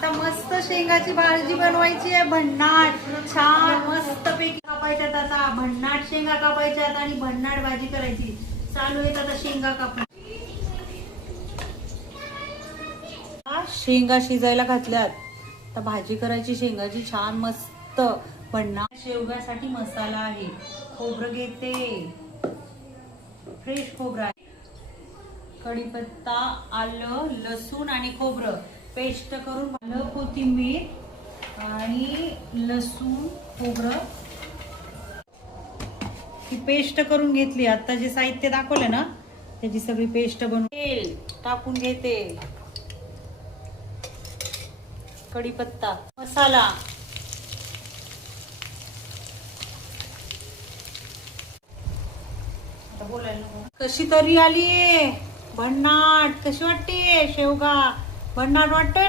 आता मस्त शेंगाची भाजी बनवायची आहे. भन्नाट छान मस्त पैकी कापायच्यात. आता भन्नाट शेंगा कापायच्यात आणि भन्नाट भाजी करायची. चालू आहेत आता शेंगा कापणं. शेंगा शिजायला घातल्यात. आता भाजी करायची शेंगाची छान मस्त भन्नाट. शेवगासाठी मसाला आहे. खोबरं घेते, फ्रेश खोबरं आहे. कढीपत्ता, आलं, लसूण आणि खोबरं पेस्ट करून, आलं, कोथिंबीर आणि लसूण, खोबरं ही पेस्ट करून घेतली. आता जे साहित्य दाखवलं ना त्याची सगळी पेस्ट बनवून तेल टाकून घेते. कढीपत्ता, मसाला, कशी तरी आली भन्नाट. कशी वाटते शेवगा? भन्नाट वाटतोय.